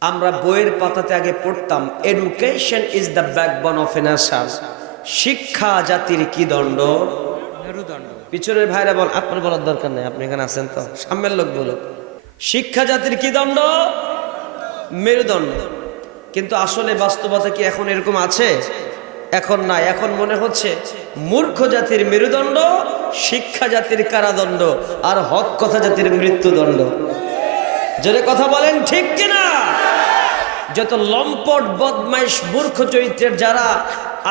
আমরা বইয়ের পাতাতে আগে পড়তাম education is the backbone of a শিক্ষা জাতির কি দণ্ড? মেরুদণ্ড। পিছনের ভাইরা বল আপনার বলার দরকার নেই আপনি এখানে আছেন তো। সামনের লোক বলুক। শিক্ষা জাতির কি দণ্ড? মেরুদণ্ড। কিন্তু আসলে বাস্তবতা কি এখন এরকম আছে? এখন না এখন মনে হচ্ছে মূর্খ জাতির মেরুদণ্ড শিক্ষা জাতির কারাদণ্ড আর হক কথা জাতির মৃত্যুদণ্ড। যদি কথা বলেন ঠিক কিনা? যত লম্পট, বদমাইশ, মূর্খ চরিত্রের যারা,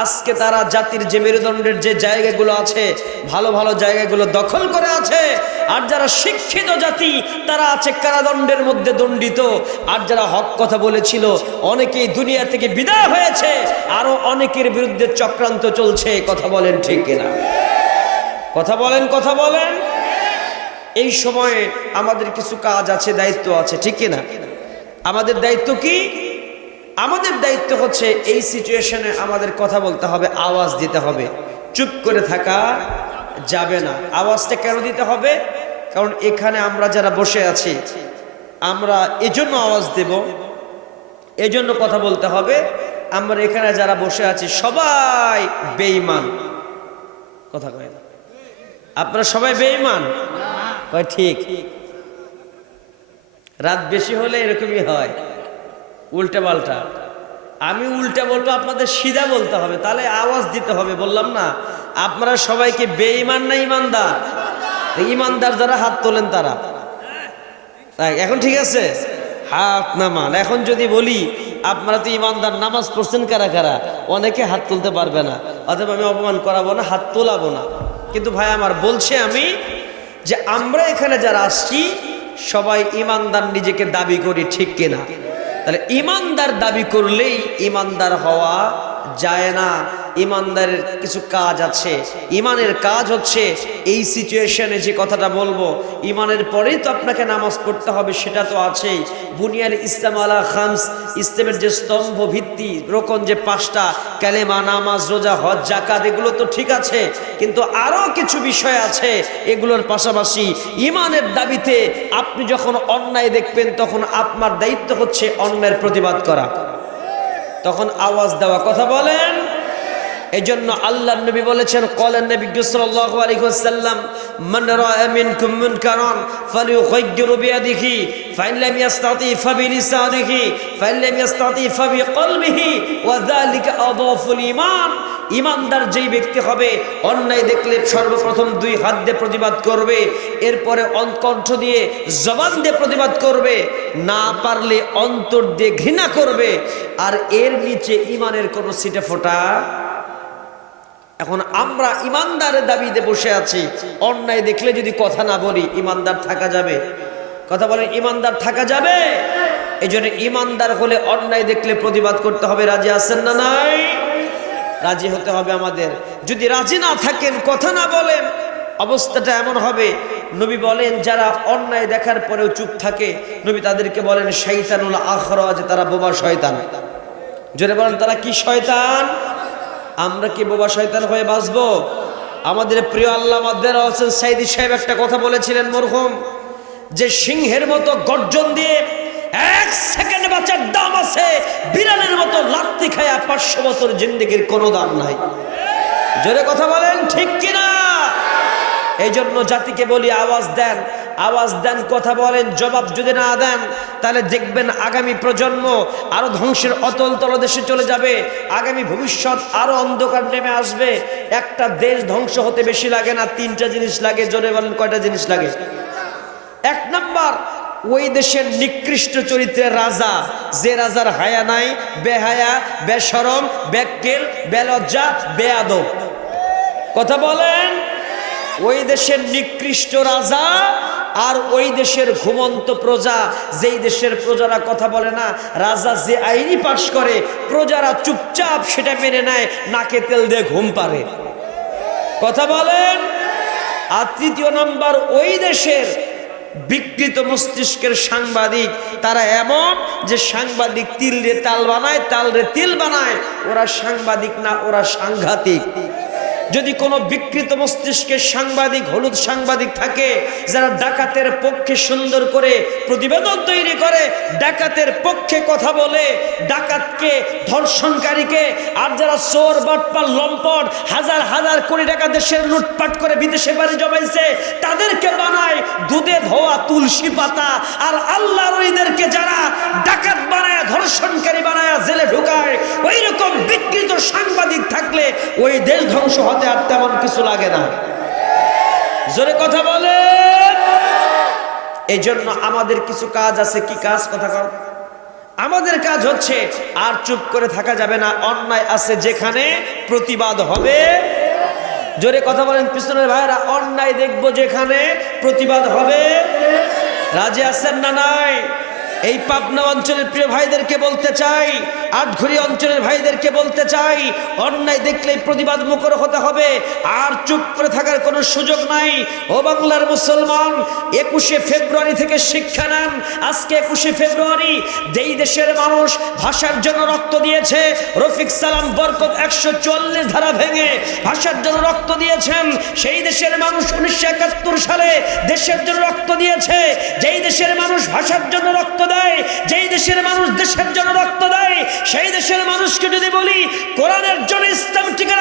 আজকে তারা জাতির যে মেরুদণ্ডের যে জায়গাগুলো আছে, ভালো ভালো জায়গাগুলো দখল করে আছে, আর যারা শিক্ষিত জাতি, তারা আছে কারাদণ্ডের মধ্যে দণ্ডিত, আর যারা হক কথা বলেছিল, অনেকেই দুনিয়া থেকে বিদায় হয়েছে, আরও অনেকের বিরুদ্ধে চক্রান্ত চলছে, কথা বলেন ঠিক কিনা? কথা বলেন কথা বলেন। এই সময়ে আমাদের কিছু কাজ আছে, দায়িত্ব আছে, ঠিক কিনা? আমাদের দায়িত্ব কি? আমাদের দায়িত্ব হচ্ছে এই সিচুয়েশনে আমাদের কথা বলতে হবে, আওয়াজ দিতে হবে। চুপ করে থাকা যাবে না। আওয়াজটা কেন দিতে হবে? কারণ এখানে আমরা যারা বসে আছি, আমরা এজন্য আওয়াজ দেব, এজন্য কথা বলতে হবে। আমরা এখানে যারা বসে আছি, সবাই বেঈমান। কথা কয় আপনারা সবাই বেঈমান? ঠিক। রাত বেশি হলে এরকমই হয়। উল্টা পাল্টা। আমি উল্টা বলব আপনাদের সিধা বলতে হবে, তাহলে আওয়াজ দিতে হবে, বললাম না। আপনারা সবাইকে বেঈমান না ইমানদার ইমানদার যারা হাত তোলেন তারা। এখন ঠিক আছে? হাত নামান এখন যদি বলি, আপনারা তো ইমানদার নামাজ পড়ছেন কারা কারা? অনেকে হাত তুলতে পারবে না। অথবা আমি অপমান করাবো না, হাত তোলাবো না। কিন্তু ভাই আমার বলছে আমি যে আমরা এখানে যারা আসছি, সবাই ইমানদার নিজেকে দাবি করি ঠিক কিনা। তাহলে ইমানদার দাবি করলেই ইমানদার হওয়া যায় না। ইমানদারের কিছু কাজ আছে। ইমানের কাজ হচ্ছে এই সিচুয়েশনে যে কথাটা বলব, ইমানের পরেই তো আপনাকে নামাজ পড়তে হবে, সেটা তো আছেই। বুনিয়ার ইসলাম আলা খামস, ইসলামের যে স্তম্ভ ভিত্তি, রোকন যে পাঁচটা ক্যালেমা নামাজ, রোজা, হজ জাকাত এগুলো তো ঠিক আছে, কিন্তু আরও কিছু বিষয় আছে, এগুলোর পাশাপাশি ইমানের দাবিতে আপনি যখন অন্যায় দেখবেন, তখন আপনার দায়িত্ব হচ্ছে অন্যায়ের প্রতিবাদ করা। তখন আওয়াজ দেওয়া কথা বলেন। এজন্য আল্লাহ নবী বলেছেন, কলেন নবী সাল্লাল্লাহু আলাইহি ওয়াসাল্লাম, মান রাআ মিনকুম মুনকারান ফালিয়ুগাইয়িরু বিয়াদিহি, ফাইন লাম ইস্তাতি ফাবিলিসানিহি, ফাইন লাম ইস্তাতি ফাবিকলবিহি, ওয়া যালিকা আদাফুল ঈমান। ইমানদার যেই ব্যক্তি হবে, অন্যায় দেখলে সর্বপ্রথম দুই হাত দিয়ে প্রতিবাদ করবে, এরপরে কণ্ঠ দিয়ে জবান দিয়ে প্রতিবাদ করবে, না পারলে অন্তর দিয়ে ঘৃণা করবে, আর এর নিচে ইমানের কোনো সিটে ফোটা। এখন আমরা ইমানদারের দাবিতে বসে আছি, অন্যায় দেখলে যদি কথা না বলি, ইমানদার থাকা যাবে। কথা বলেন, ইমানদার থাকা যাবে? এই জন্য ইমানদার হলে অন্যায় দেখলে প্রতিবাদ করতে হবে, রাজি আছেন না নাই? রাজি হতে হবে আমাদের। যদি রাজি না থাকেন, কথা না বলেন, অবস্থাটা এমন হবে। নবী বলেন, যারা অন্যায় দেখার পরেও চুপ থাকে, নবী তাদেরকে বলেন শৈতানুল আখরাজ, তারা বোবা শয়তান। জোরে বলেন, তারা কি শয়তান? আমরা কি বোবা শয়তান হয়ে বাঁচবো? আমাদের প্রিয় আল্লাহ মাদ্দের হোসেন সাইদি সাহেব একটা কথা বলেছিলেন মরহুম, যে সিংহের মতো গর্জন দিয়ে এক সেকেন্ড বাচ্চার দাম আছে। বিড়ালের মতো লাত্তি খায়া পাঁচশো বছর জিন্দগির কোনো দাম নাই। জোরে কথা বলেন, ঠিক কিনা? এই জন্য জাতিকে বলি, আওয়াজ দেন। আওয়াজ দেন, কথা বলেন, জবাব যদি না দেন, তাহলে দেখবেন আগামী প্রজন্ম আরও ধ্বংসের অতল তলদেশে চলে যাবে। আগামী ভবিষ্যৎ আরও অন্ধকার নেমে আসবে। একটা দেশ ধ্বংস হতে বেশি লাগে না, তিনটা জিনিস লাগে, জোরে বলেন, কয়টা জিনিস লাগে? এক নাম্বার ওই দেশের নিকৃষ্ট চরিত্রের রাজা, যে রাজার হায়া নাই, বেহায়া বেসরম বেকেল বেলজ্জা, বেয়াদব। কথা বলেন? ওই দেশের নিকৃষ্ট রাজা আর ওই দেশের ঘুমন্ত প্রজা, যেই দেশের প্রজারা কথা বলে না, রাজা যে আইনি পাশ করে, প্রজারা চুপচাপ সেটা মেনে নেয়, নাকে তেল দিয়ে ঘুম পারে কথা বলেন? আর তৃতীয় নম্বর, ওই দেশের বিকৃত মস্তিষ্কের সাংবাদিক, তারা এমন যে সাংবাদিক তিল রে তাল বানায় তাল রে তিল বানায়, ওরা সাংবাদিক না, ওরা সাংঘাতিক। যদি কোনো বিকৃত মস্তিষ্কের সাংবাদিক, হলুদ সাংবাদিক থাকে, যারা ডাকাতের পক্ষে সুন্দর করে প্রতিবেদন তৈরি করে, ডাকাতের পক্ষে কথা বলে, ডাকাতকে, ধর্ষণকারীকে, আর যারা চোর, বাটপার, লম্পট, হাজার হাজার কোটি টাকা দেশের লুটপাট করে বিদেশে বাড়ি জমাইছে, তাদেরকে বানায় দুধে ধোয়া তুলসী পাতা, আর আল্লাহর ওইদেরকে যারা ডাকাত বানায়, ধর্ষণকারী বানায়, জেলে ঢুকায় ওই রকম বিকৃত থাকলে ওই দেশ ধ্বংস হতে আর তেমন কিছু লাগে না। জোরে কথা বলে এই জন্য আমাদের কিছু কাজ আছে। কি কাজ? কথা কর আমাদের কাজ হচ্ছে আর চুপ করে থাকা যাবে না। অন্যায় আছে যেখানে প্রতিবাদ হবে। জোরে কথা বলেন পিছনের ভাইরা অন্যায় দেখব যেখানে প্রতিবাদ হবে। রাজে আছেন না নাই? এই পাবনা অঞ্চলের প্রিয় ভাইদেরকে বলতে চাই, আটঘড়ি অঞ্চলের ভাইদেরকে বলতে চাই, অন্যায় দেখলেই প্রতিবাদ মুখর হতে হবে, আর চুপ করে থাকার কোনো সুযোগ নাই। ও বাংলার মুসলমান, একুশে ফেব্রুয়ারি থেকে শিক্ষা নেন। আজকে একুশে ফেব্রুয়ারি, যেই দেশের মানুষ ভাষার জন্য রক্ত দিয়েছে, রফিক সালাম বরকত একশো চল্লিশ ধারা ভেঙে ভাষার জন্য রক্ত দিয়েছেন। সেই দেশের মানুষ উনিশশো একাত্তর সালে দেশের জন্য রক্ত দিয়েছে। যেই দেশের মানুষ ভাষার জন্য রক্ত দেয়, যেই দেশের মানুষ দেশের জন্য রক্ত দেয়, সেই দেশের মানুষকে যদি বলি, কোরআনের জন্য ইসলাম টিকে